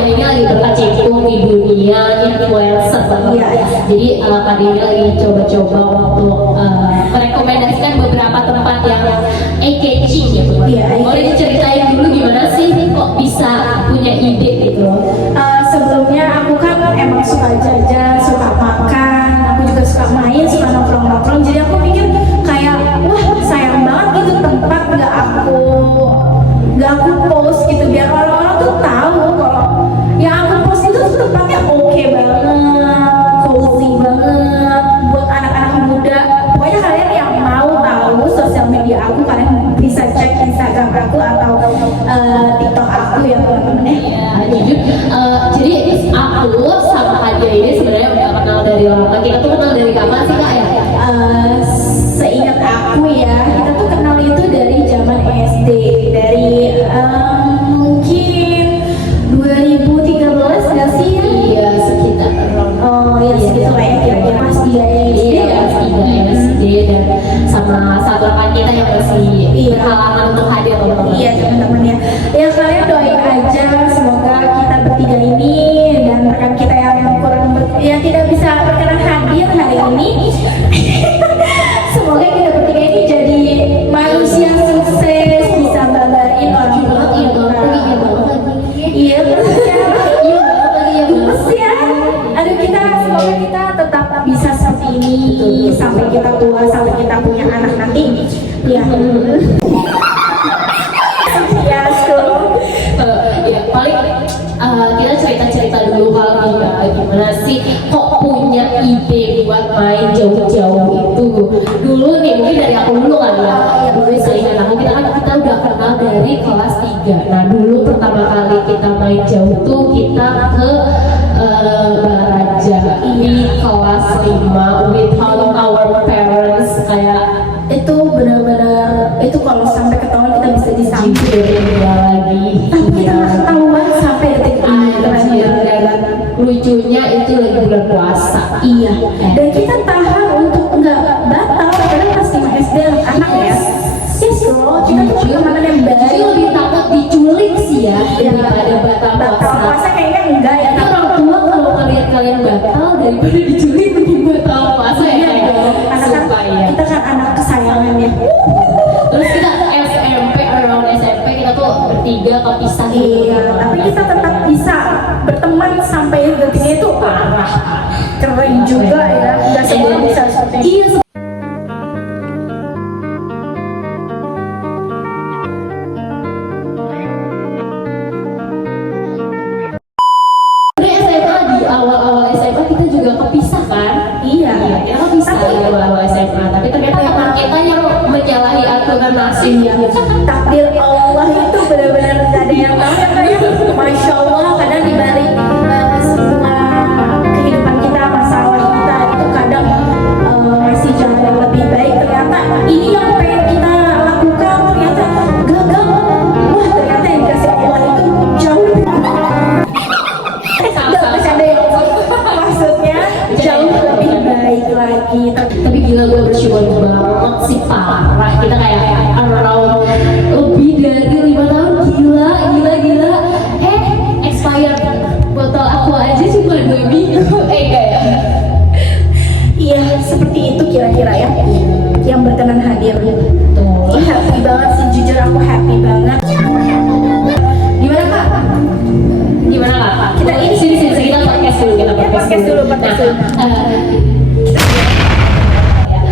Dia ini lagi berkecimpung di dunia influencer banget. Jadi Kak Dia lagi coba-coba untuk merekomendasikan beberapa tempat yang eye-catching gitu. Boleh diceritain dulu gimana sih kok bisa punya ide gitu loh? Sebelumnya aku kan emang suka jajan, suka makan, aku juga suka main, suka nongkrong-nongkrong. Jadi aku mikir kayak wah sayang banget gitu tempat nggak aku post gitu biar orang-orang tuh tahu kalau yang aku post itu tuh tempatnya oke banget, cozy banget buat anak-anak muda. Pokoknya kalian yang mau tahu sosial media aku, kalian bisa cek Instagram aku atau TikTok aku ya teman-teman ya. Jadi aku sama Kadia ini sebenarnya udah kenal dari lama. Kita tuh kenal dari kapan sih Kak ya? Seingat aku ya, kita tuh kenal itu dari zaman SD, dari mungkin 2013 nggak sih? Iya sekitar. Oh ya segitu lah ya, kira-kira pas dia SD. Iya SD dan sama satu rekan kita yang masih berhalangan untuk hadir teman-teman. Iya teman-teman ya. Ya kalian doain aja semoga kita bertiga ini dan rekan kita yang tidak bisa berkenan hadir hari ini. Semoga kita bertiga ini jadi manusia sukses, bisa banggain orang tua kita. Iya gemes ya. Aduh kita semoga kita tetap bisa seperti ini sampai kita tua, sampai kita punya anak nanti. Ya. Ya paling kita cerita-cerita dulu kali ya gimana sih kok punya ide buat main jauh-jauh itu. Dulu nih mungkin dari aku dulu kan ya. Dulu seingat aku kita udah kenal dari kelas 3. Nah dulu pertama kali kita main jauh tuh kita ke Baraja di kelas 5 without our parents. Kayak itu benar-benar itu kalau sampai ketahuan kita bisa disampir lagi. Tapi kita nggak ketahuan sampai detik ini. Dan lucunya itu lagi bulan puasa. Iya. Dan kita tahan untuk nggak batal karena pas 5 SD anak ya. Yes bro, kita tuh teman yang baik. Lebih takut diculik sih ya daripada batal puasa. Puasa kayaknya enggak ya. Tapi orang tua kalau ngeliat kalian batal daripada diculik mending batal puasa ya. Kita kan anak kesayangan ya. Terus kita around SMP kita tuh bertiga kepisah. Iya, tapi kita tetap bisa berteman sampai detiknya itu parah. Keren juga ya. Enggak semua bisa seperti itu. Iya. Di awal-awal SMA kita juga kepisah kan? Iya. Kita kepisah di awal-awal SMA. Tapi ternyata emang kita yang menyalahi aturan nasib ya. Takdir Allah itu benar-benar gak ada yang tahu ya kayak Masya Allah kadang dibalik semua kehidupan kita, masalah kita itu kadang masih jalan yang lebih baik. Ternyata ini yang pengen kita lakukan ternyata gagal. Wah ternyata yang dikasih Allah itu jauh lebih gak bercanda ya, maksudnya jauh lebih baik lagi. Tapi gila gue bersyukur banget sih parah. Kita kayak around lebih dari 5 tahun. Gila expired botol aku aja cuma 2 minggu. Enggak ya? Iya seperti itu kira-kira ya yang berkenan hadir. Tuh. Happy banget sih, jujur aku happy banget. Gimana kak? Gimana kak? Kita ini sini kita podcast dulu. Podcast dulu.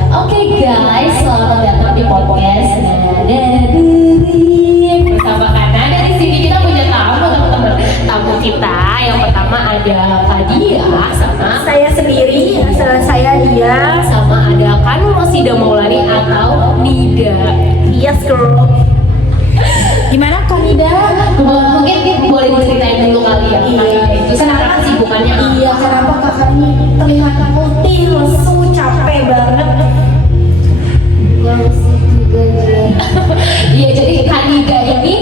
Oke guys, selamat datang di podcast Nada Dering bersama Kanada. Di sini kita punya teman-teman tamu kita. Yang pertama ada Kadia sama saya sendiri, saya dia, sama ada Kanu Rosida Maulani atau Nida. yes girl. Gimana kak Nida? Mungkin boleh diceritain dulu kali ya. Iya. Itu kenapa kesibukannya? Iya, kenapa kakak ini terlihat putih, lesu, capek banget? Iya, jadi Kanida ini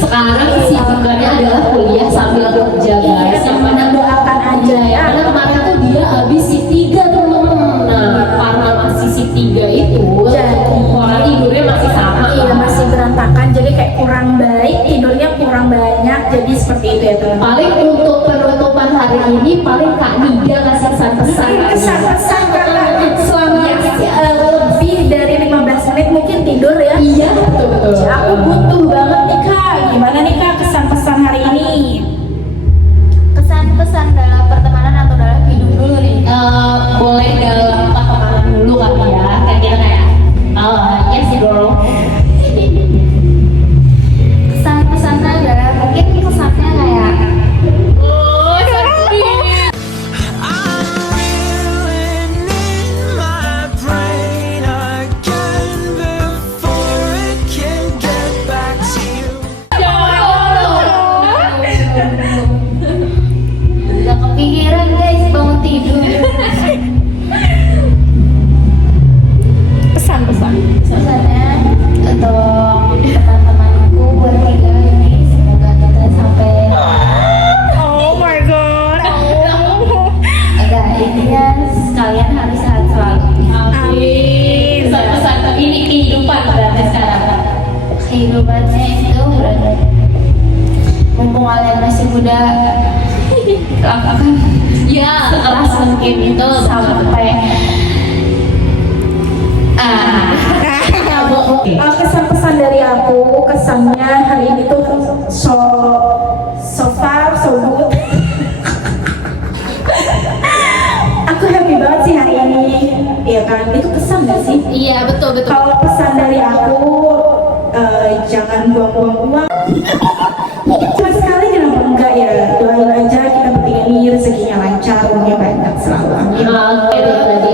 sekarang kesibukannya adalah kuliah sambil kerja guys. Yang mana doakan aja ya. Karena kemarin tuh dia habis shift 3 temen. Nah, karena masih shift 3 itu, Jadi pola tidurnya masih sama. iya masih berantakan, jadi kayak kurang baik tidurnya, kurang kurang banyak, jadi seperti itu ya teman-teman. Paling untuk penutupan hari ini paling Kak Nida kasih pesan-pesan. Kesan-kesan kakak selama lebih dari 15 menit mungkin tidur ya. Iya, betul. Aku butuh banget nih kak. Gimana nih kak kesan-pesan hari ini? Pesan-pesan dalam pertemanan atau dalam hidup dulu nih? Boleh dalam pertemanan dulu kali ya. Kayak kita kayak, yes bro. Pesan-pesannya adalah mungkin kesannya kayak udah kepikiran guys bangun tidur. Pesan-pesan. Pesannya untuk teman-temanku bertiga ini, semoga kita sampai Oh my god. agak intinya sekalian harus sehat selalu. Amin. Pesan-pesan ini kehidupan berarti sekarang. Kehidupannya itu berada, mumpung kalian masih muda, lakukan Ya, sekelas mungkin itu sampai Kesan-pesan dari aku, kesannya hari ini tuh so far so good. Aku happy banget sih hari ini, ya kan? Itu kesan gak sih? Iya, betul. Kalau pesan dari aku, jangan buang-buang uang. Cuma sekali kenapa enggak ya? Doain aja kita bertiga ini rezekinya lancar, uangnya banyak selalu. Amin. Oke, berarti.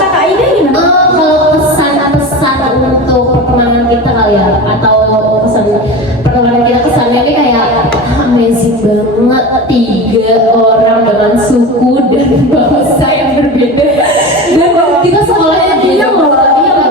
Kakak Aida gimana? Kalau pesan-pesan untuk pertemanan kita kali ya, atau pesan pertemanan kita kesannya ini kayak amazing banget, 3 orang dengan suku dan bahasa yang berbeda, dan kita sekolahnya Iya loh,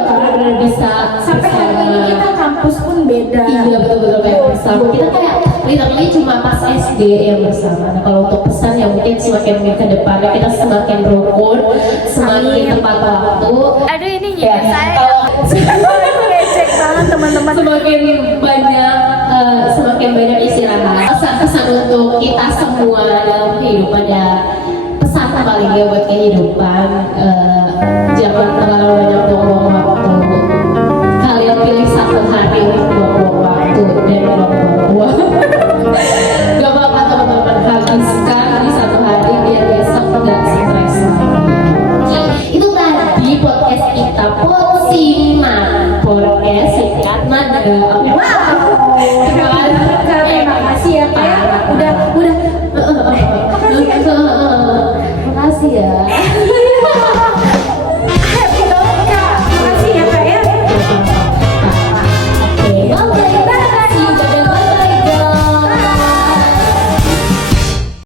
benar-benar bisa sampai hari ini kita kampus pun beda. Iya, betul kayak bersama. Kita kayak literally cuma pas SD yang bersama. Nah, kalau untuk pesan ya mungkin semakin ke depannya kita semakin rukun, semakin tepat waktu. aduh ini Ya, saya kalau Itu recek banget teman-teman. semakin banyak istirahat. Pesan-pesan untuk kita semua dalam kehidupan ya, pesan palingnya buat kehidupan, jangan terlalu banyak buang waktu. Kalian pilih satu hal